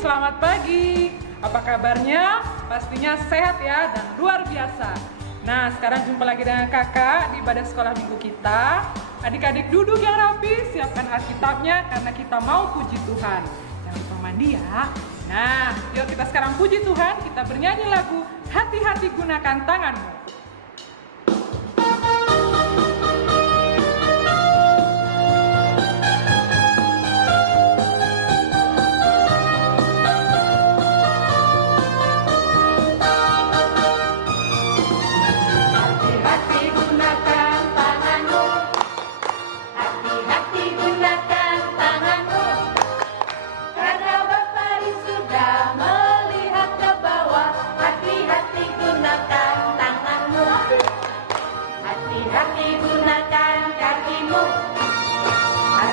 selamat pagi. Apa kabarnya? Pastinya sehat ya dan luar biasa. Nah, sekarang jumpa lagi dengan kakak di ibadah sekolah minggu kita. Adik-adik duduk yang rapi, siapkan Alkitabnya karena kita mau puji Tuhan. Jangan lupa mandi ya. Nah, yuk kita sekarang puji Tuhan, kita bernyanyi lagu Hati-hati Gunakan Tanganmu.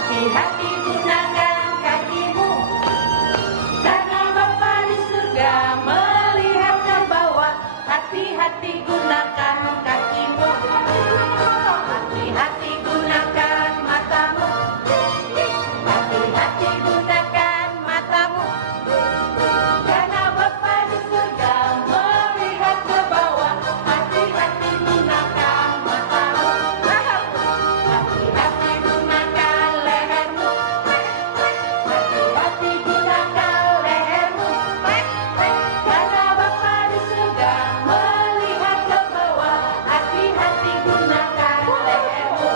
Hati-hati gunakan kakimu, karena Bapa di surga melihat ke bawah. Hati-hati gunakan kakimu, hati-hati gunakan matamu, hati-hati gunakan matamu, karena Bapa di surga melihat ke bawah. Hati-hati gunakan matamu, hati-hati gunakan lehermu, hati-hati gunakan lehermu, karena Bapa di surga melihat ke bawah. Hati-hati gunakan lehermu,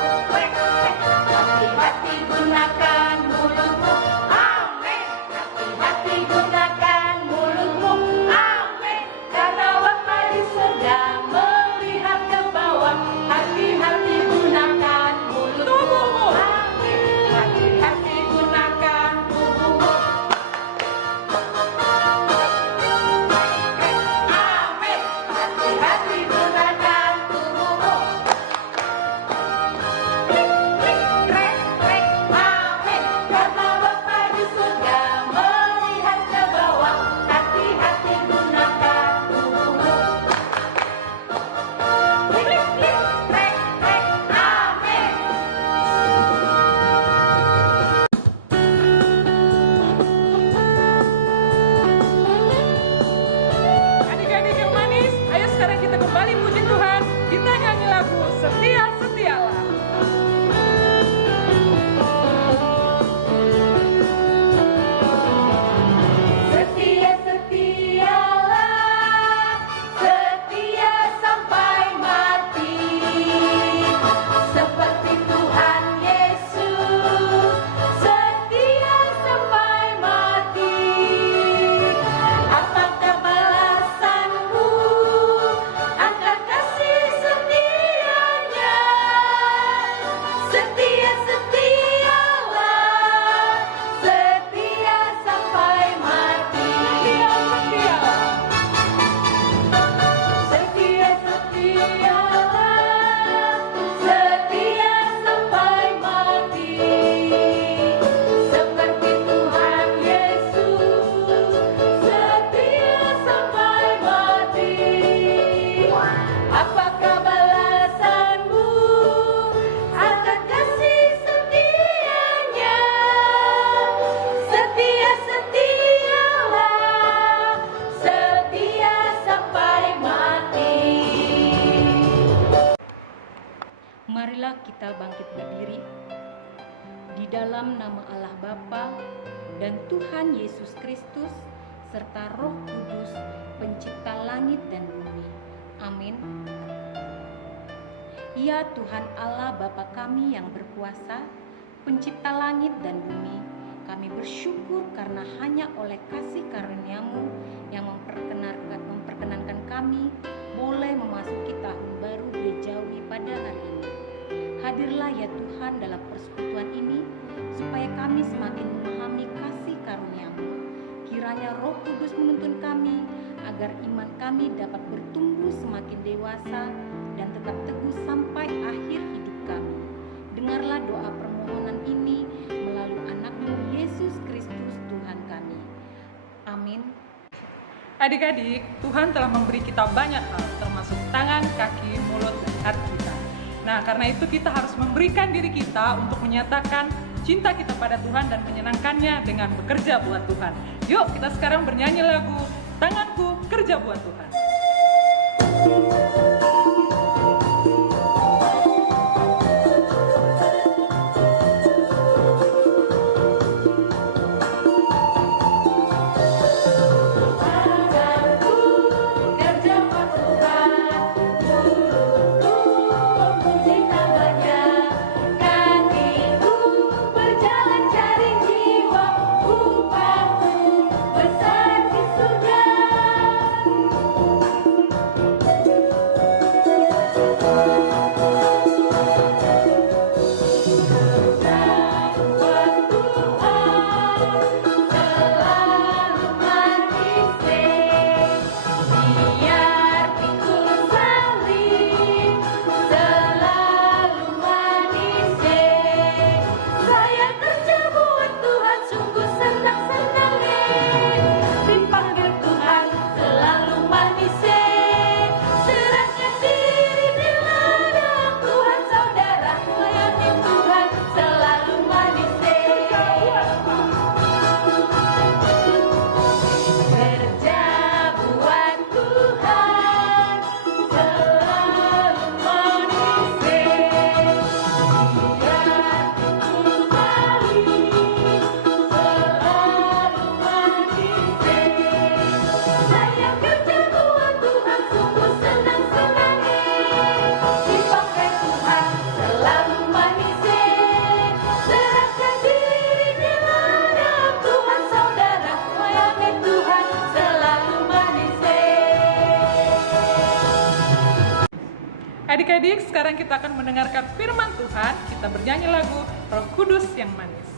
hati-hati gunakan mulutmu, amin. Hati-hati gunakan mulutmu, amin, karena Bapa di surga melihat ke bawah. Hati-hati gunakan mulutmu, amin. Hati-hati gunakan tubuhmu, amin. Hati-hati gunakan tubuhmu, amin, karena Bapa di surga melihat ke bawah. Hati-hati gunakan tubuhmu, amin. Adik-adik yang manis, ayo sekarang kita kembali puji Tuhan. Kita nyanyi lagu Setia Setialah. Setia setialah, setia sampai mati, seperti Tuhan Yesus, setia sampai mati. Apakah balasanmu akan kasih setianya? Setia setialah, setia sampai mati. Setia setialah, setia sampai mati, seperti Tuhan Yesus, setia sampai mati. Apakah balasanmu akan kasih setianya? Setia setialah, setia sampai mati. Marilah kita bangkit berdiri di dalam nama Allah Bapa dan Tuhan Yesus Kristus serta Roh Kudus, pencipta langit dan bumi. Amin. Ya Tuhan Allah Bapa kami yang berkuasa, pencipta langit dan bumi, kami bersyukur karena hanya oleh kasih karunia-Mu yang memperkenankan kami boleh memasuki tahun baru gerejawi pada hari ini. Hadirlah ya Tuhan dalam persekutuan ini, supaya kami semakin memahami kasih karunia-Mu. Kiranya Roh Kudus menuntun kami, agar iman kami dapat bertumbuh semakin dewasa dan tetap teguh sampai akhir hidup kami. Dengarlah doa permohonan ini melalui anak-Mu Yesus Kristus Tuhan kami. Amin. Adik-adik, Tuhan telah memberi kita banyak hal, termasuk tangan, kaki, mulut, dan hati kita. Nah, karena itu kita harus memberikan diri kita untuk menyatakan cinta kita pada Tuhan dan menyenangkannya dengan bekerja buat Tuhan. Yuk kita sekarang bernyanyi lagu Tanganku Kerja Buat Tuhan. Adik-adik, sekarang kita akan mendengarkan firman Tuhan. Kita bernyanyi lagu Roh Kudus yang Manis.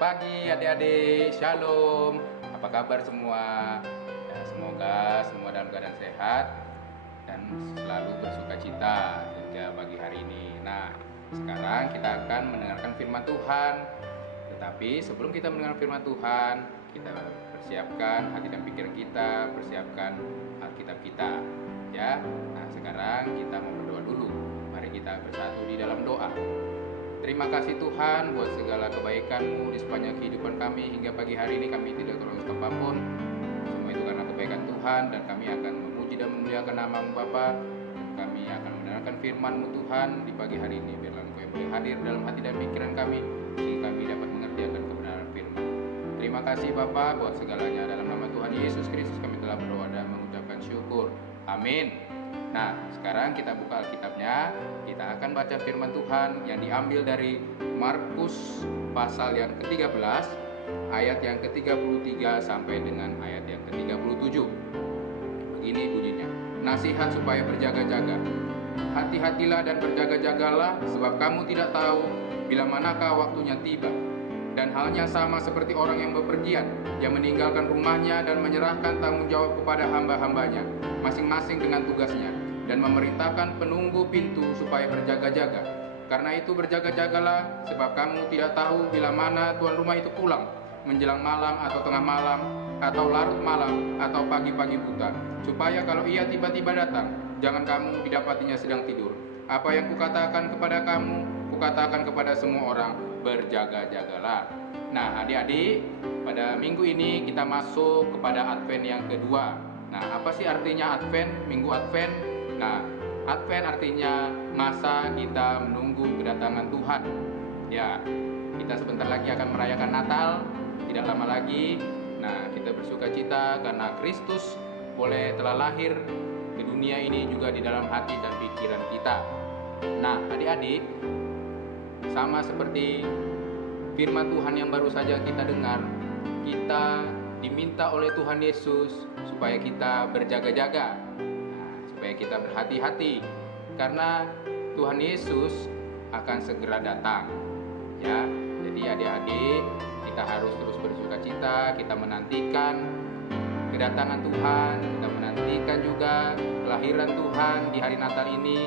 pagi adik-adik, shalom. Apa kabar semua? Ya, semoga semua dalam keadaan sehat dan selalu bersuka cita hingga pagi hari ini. Nah, sekarang kita akan mendengarkan firman Tuhan. Tetapi sebelum kita mendengar firman Tuhan, kita persiapkan hati dan pikiran kita, persiapkan Alkitab kita. Ya, nah sekarang kita mau berdoa dulu. Mari kita bersatu di dalam doa. Terima kasih Tuhan buat segala kebaikan-Mu di sepanjang kehidupan kami hingga pagi hari ini kami tidak terlalu apapun. Semua itu karena kebaikan Tuhan dan kami akan memuji memuji dan memuliakan nama-Mu Bapa. Kami akan mendengarkan firman-Mu Tuhan di pagi hari ini. Biarlah Engkau yang boleh hadir dalam hati dan pikiran kami, sehingga kami dapat mengerti akan kebenaran firman. Terima kasih Bapa buat segalanya. Dalam nama Tuhan Yesus Kristus kami telah berdoa dan mengucapkan syukur. Amin. Nah, sekarang kita buka Alkitabnya. Kita akan baca firman Tuhan yang diambil dari Markus pasal yang ke-13, ayat yang ke-33 sampai dengan ayat yang ke-37. Begini bunyinya. Nasihat supaya berjaga-jaga. Hati-hatilah dan berjaga-jagalah, sebab kamu tidak tahu bila manakah waktunya tiba. Dan halnya sama seperti orang yang bepergian, yang meninggalkan rumahnya dan menyerahkan tanggung jawab kepada hamba-hambanya, masing-masing dengan tugasnya, dan memerintahkan penunggu pintu supaya berjaga-jaga. Karena itu berjaga-jagalah, sebab kamu tidak tahu bila mana tuan rumah itu pulang, menjelang malam atau tengah malam, atau larut malam, atau pagi-pagi buta, supaya kalau ia tiba-tiba datang, jangan kamu didapatinya sedang tidur. Apa yang kukatakan kepada kamu, kukatakan kepada semua orang, berjaga-jagalah. Nah, adik-adik, pada minggu ini kita masuk kepada Advent yang kedua. Nah, apa sih artinya Advent? Minggu Advent. Nah, Advent artinya masa kita menunggu kedatangan Tuhan. Ya, kita sebentar lagi akan merayakan Natal, tidak lama lagi. Nah, kita bersuka cita karena Kristus telah lahir ke dunia ini juga di dalam hati dan pikiran kita. Nah, adik-adik, sama seperti firman Tuhan yang baru saja kita dengar, kita diminta oleh Tuhan Yesus supaya kita berjaga-jaga, supaya kita berhati-hati, karena Tuhan Yesus akan segera datang. Ya, jadi adik-adik, kita harus terus bersuka cita, kita menantikan kedatangan Tuhan, kita menantikan juga kelahiran Tuhan di hari Natal ini,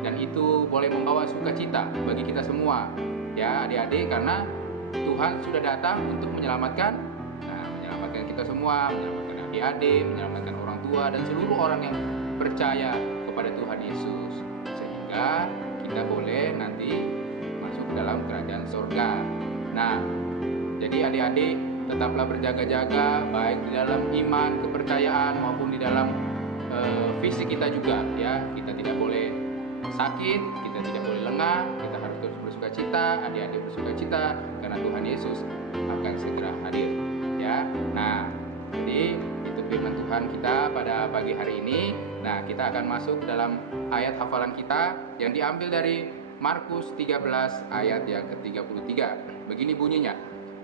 dan itu boleh membawa sukacita bagi kita semua, ya adik-adik, karena Tuhan sudah datang untuk menyelamatkan, menyelamatkan kita semua, menyelamatkan adik-adik, menyelamatkan orang tua dan seluruh orang yang percaya kepada Tuhan Yesus, sehingga kita boleh nanti masuk ke dalam kerajaan surga. Nah, jadi adik-adik, tetaplah berjaga-jaga, baik di dalam iman, kepercayaan maupun di dalam fisik kita juga, ya. Kita tidak boleh sakit, kita tidak boleh lengah, kita harus terus bersuka cita, adik-adik bersuka cita, karena Tuhan Yesus akan segera hadir, ya. Nah, jadi itu firman Tuhan kita pada pagi hari ini. Nah, kita akan masuk dalam ayat hafalan kita yang diambil dari Markus 13 ayat yang ke-33. Begini bunyinya.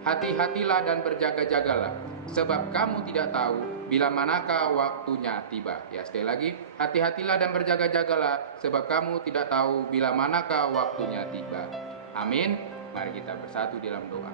Hati-hatilah dan berjaga-jagalah, sebab kamu tidak tahu bila manakah waktunya tiba. Ya, sekali lagi, hati-hatilah dan berjaga-jagalah, sebab kamu tidak tahu bila manakah waktunya tiba. Amin. Mari kita bersatu dalam doa.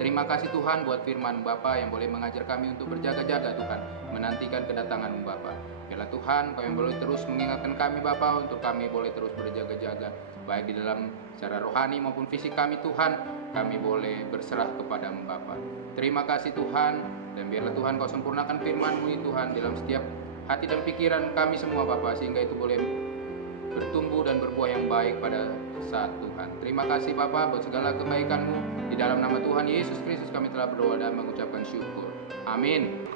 Terima kasih Tuhan buat firman Bapa yang boleh mengajar kami untuk berjaga-jaga Tuhan, menantikan kedatangan Bapa. Biarlah Tuhan Kau yang boleh terus mengingatkan kami Bapa, untuk kami boleh terus berjaga-jaga, baik di dalam secara rohani maupun fisik kami Tuhan, kami boleh berserah kepada-Mu Bapa. Terima kasih Tuhan, dan biarlah Tuhan Kau sempurnakan firman-Mu ini Tuhan dalam setiap hati dan pikiran kami semua Bapa, sehingga itu boleh bertumbuh dan berbuah yang baik pada saat Tuhan. Terima kasih Bapa buat segala kebaikan-Mu. Di dalam nama Tuhan Yesus Kristus kami telah berdoa dan mengucapkan syukur. Amin.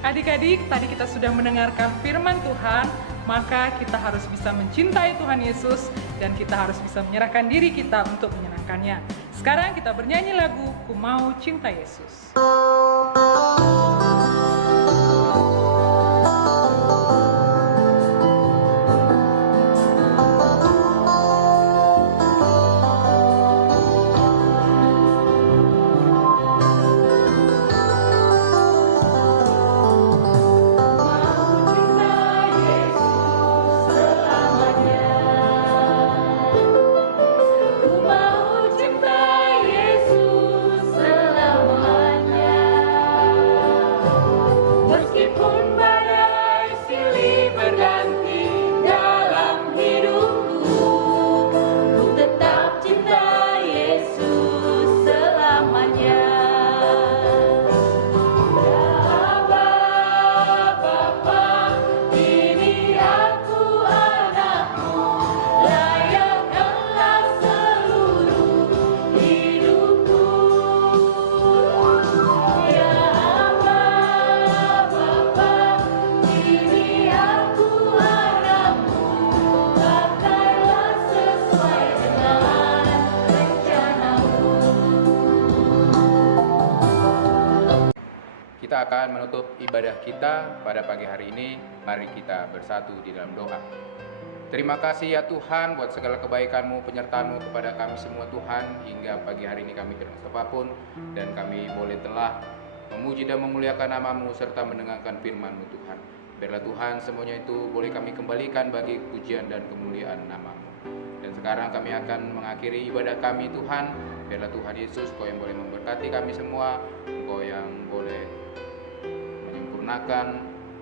Adik-adik, tadi kita sudah mendengarkan firman Tuhan, maka kita harus bisa mencintai Tuhan Yesus dan kita harus bisa menyerahkan diri kita untuk menyenangkannya. Sekarang kita bernyanyi lagu Ku Mau Cinta Yesus. Ku mau cinta Yesus selamanya. akan menutup ibadah kita pada pagi hari ini, mari kita bersatu di dalam doa. Terima kasih ya Tuhan buat segala kebaikan-Mu, penyertaan-Mu kepada kami semua Tuhan. Hingga pagi hari ini kami tidak apapun dan kami boleh telah memuji dan memuliakan nama-Mu serta mendengarkan firman-Mu Tuhan. Biarlah Tuhan semuanya itu boleh kami kembalikan bagi pujian dan kemuliaan nama-Mu. Dan sekarang kami akan mengakhiri ibadah kami Tuhan. Biarlah Tuhan Yesus Kau yang boleh memberkati kami semua, Kau yang boleh menyempurnakan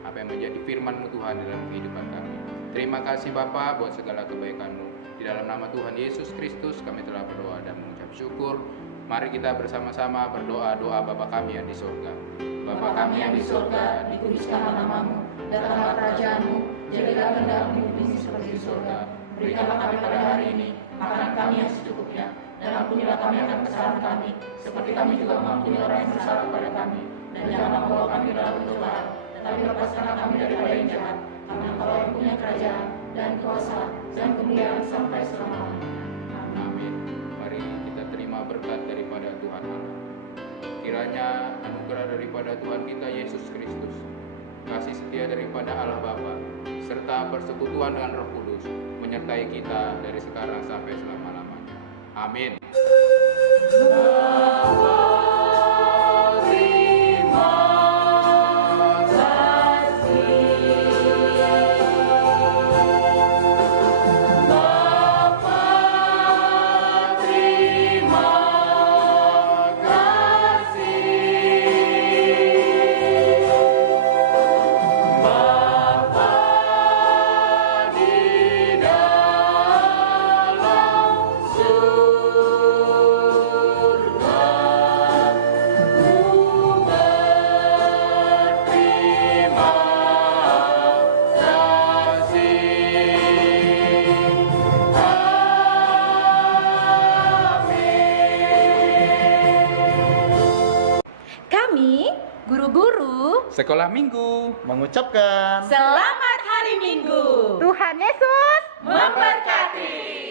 apa yang menjadi firman-Mu Tuhan dalam kehidupan kami. Terima kasih Bapa buat segala kebaikan-Mu. Di dalam nama Tuhan Yesus Kristus kami telah berdoa dan mengucap syukur. Mari kita bersama-sama berdoa doa Bapa kami yang di surga. Bapa kami yang di surga, dikuduskanlah nama-Mu, datanglah kerajaan-Mu, jadilah kehendak-Mu di bumi seperti di surga. Berikanlah kami pada hari ini makanan kami yang secukupnya, dan ampunilah kami akan kesalahan kami, seperti kami juga mengampuni orang yang bersalah kepada kami. Dan janganlah membawa kami dalam pencobaan, tetapi lepaskanlah kami daripada yang jahat. Karena Engkau yang punya kerajaan dan kuasa dan kemuliaan sampai selama-lamanya. Amin. Mari kita terima berkat daripada Tuhan Allah. Kiranya anugerah daripada Tuhan kita Yesus Kristus, kasih setia daripada Allah Bapa, serta persekutuan dengan Roh Kudus menyertai kita dari sekarang sampai selama-lamanya. Amin. Kami, guru-guru, Sekolah Minggu mengucapkan Selamat Hari Minggu. Tuhan Yesus Memberkati.